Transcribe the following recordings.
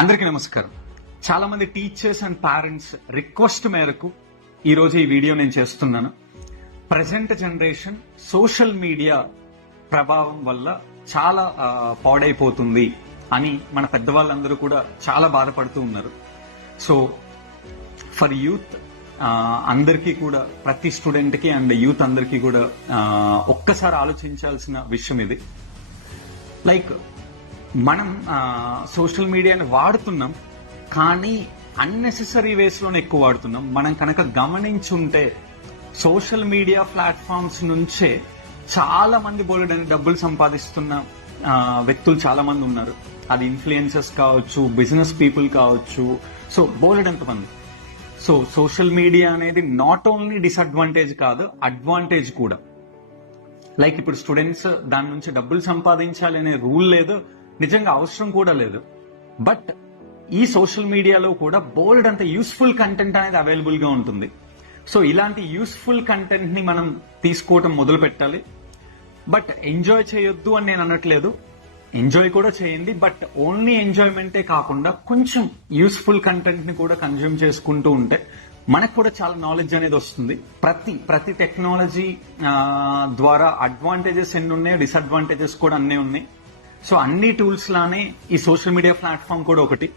అందరికీ నమస్కారం. చాలా మంది టీచర్స్ అండ్ పేరెంట్స్ రిక్వెస్ట్ మేరకు ఈ రోజు ఈ వీడియో నేను చేస్తున్నాను. ప్రజెంట్ జనరేషన్ సోషల్ మీడియా ప్రభావం వల్ల చాలా పాడైపోతుంది అని మన పెద్దవాళ్ళందరూ కూడా చాలా బాధపడుతూ ఉన్నారు. సో ఫర్ యూత్ అందరికీ కూడా, ప్రతి స్టూడెంట్ కి అండ్ యూత్ అందరికీ కూడా ఒక్కసారి ఆలోచించాల్సిన విషయం ఇది. లైక్ మనం సోషల్ మీడియాని వాడుతున్నాం, కానీ అన్నెసెసరీ వేస్ లోనే ఎక్కువ వాడుతున్నాం. మనం కనుక గమనించుంటే సోషల్ మీడియా ప్లాట్ఫామ్స్ నుంచే చాలా మంది బోలెడని డబ్బులు సంపాదిస్తున్న వ్యక్తులు చాలా మంది ఉన్నారు. అది ఇన్ఫ్లుయెన్సర్స్ కావచ్చు, బిజినెస్ పీపుల్ కావచ్చు, సో బోలెడంత మంది. సో సోషల్ మీడియా అనేది నాట్ ఓన్లీ డిసడ్వాంటేజ్ కాదు, అడ్వాంటేజ్ కూడా. లైక్ ఇప్పుడు స్టూడెంట్స్ దాని నుంచి డబ్బులు సంపాదించాలి అనే రూల్ లేదు, నిజంగా అవసరం కూడా లేదు. బట్ ఈ సోషల్ మీడియాలో కూడా బోల్డ్ అంత యూస్ఫుల్ కంటెంట్ అనేది అవైలబుల్ గా ఉంటుంది. సో ఇలాంటి యూస్ఫుల్ కంటెంట్ ని మనం తీసుకోవటం మొదలు పెట్టాలి. బట్ ఎంజాయ్ చేయొద్దు అని నేను అనట్లేదు, ఎంజాయ్ కూడా చేయండి. బట్ ఓన్లీ ఎంజాయ్మెంటే కాకుండా కొంచెం యూస్ఫుల్ కంటెంట్ ని కూడా కన్జ్యూమ్ చేసుకుంటూ ఉంటే మనకు కూడా చాలా నాలెడ్జ్ అనేది వస్తుంది. ప్రతి టెక్నాలజీ ద్వారా అడ్వాంటేజెస్ ఎన్ని ఉన్నాయో డిసడ్వాంటేజెస్ కూడా అన్నీ ఉన్నాయి. సో అన్ని టూల్స్ లానే ఈ సోషల్ మీడియా ప్లాట్ఫామ్ కూడా ఒకటి.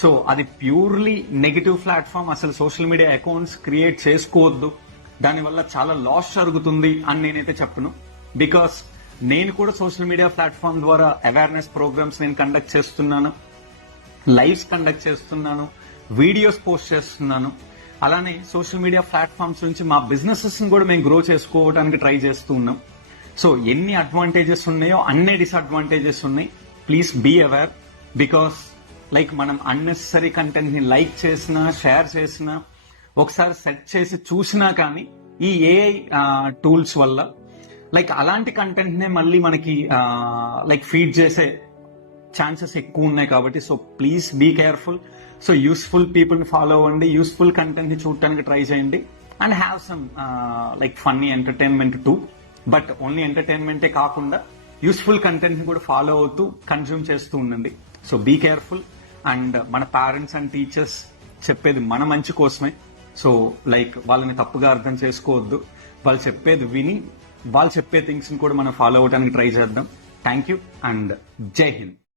సో అది ప్యూర్లీ నెగిటివ్ ప్లాట్ఫామ్. అసలు సోషల్ మీడియా అకౌంట్స్ క్రియేట్ చేసుకోవద్దు, దానివల్ల చాలా లాస్ జరుగుతుంది అని నేనైతే చెప్పను. బికాస్ నేను కూడా సోషల్ మీడియా ప్లాట్ఫామ్ ద్వారా అవేర్నెస్ ప్రోగ్రామ్స్ నేను కండక్ట్ చేస్తున్నాను, లైవ్స్ కండక్ట్ చేస్తున్నాను, వీడియోస్ పోస్ట్ చేస్తున్నాను. అలానే సోషల్ మీడియా ప్లాట్ఫామ్స్ నుంచి మా బిజినెసెస్ కూడా మేము గ్రో చేసుకోవడానికి ట్రై చేస్తూ ఉన్నాం. సో ఎన్ని అడ్వాంటేజెస్ ఉన్నాయో అన్ని డిసడ్వాంటేజెస్ ఉన్నాయి. Please be aware. Because like మనం అన్నెసరీ కంటెంట్ ని లైక్ చేసినా, షేర్ చేసినా, ఒకసారి సెట్ చేసి చూసినా కానీ ఈ ఏఐ టూల్స్ వల్ల లైక్ అలాంటి కంటెంట్ నే మళ్ళీ మనకి లైక్ ఫీడ్ చేసే ఛాన్సెస్ ఎక్కువ ఉన్నాయి. కాబట్టి so please be careful. So useful people ని ఫాలో అవ్వండి, యూస్ఫుల్ కంటెంట్ ని చూడటానికి ట్రై చేయండి, and have some like funny entertainment too. But only ఎంటర్టైన్మెంటే కాకుండా యూస్ఫుల్ కంటెంట్ ని కూడా ఫాలో అవుతూ కన్జ్యూమ్ చేస్తూ ఉండండి. So be careful. అండ్ మన పేరెంట్స్ అండ్ టీచర్స్ చెప్పేది మన మంచి కోసమే. సో లైక్ వాళ్ళని తప్పుగా అర్థం చేసుకోవద్దు. వాళ్ళు చెప్పేది విని వాళ్ళు చెప్పే థింగ్స్ ని కూడా మనం ఫాలో అవడానికి ట్రై చేద్దాం. థ్యాంక్ యూ అండ్ జై హింద్.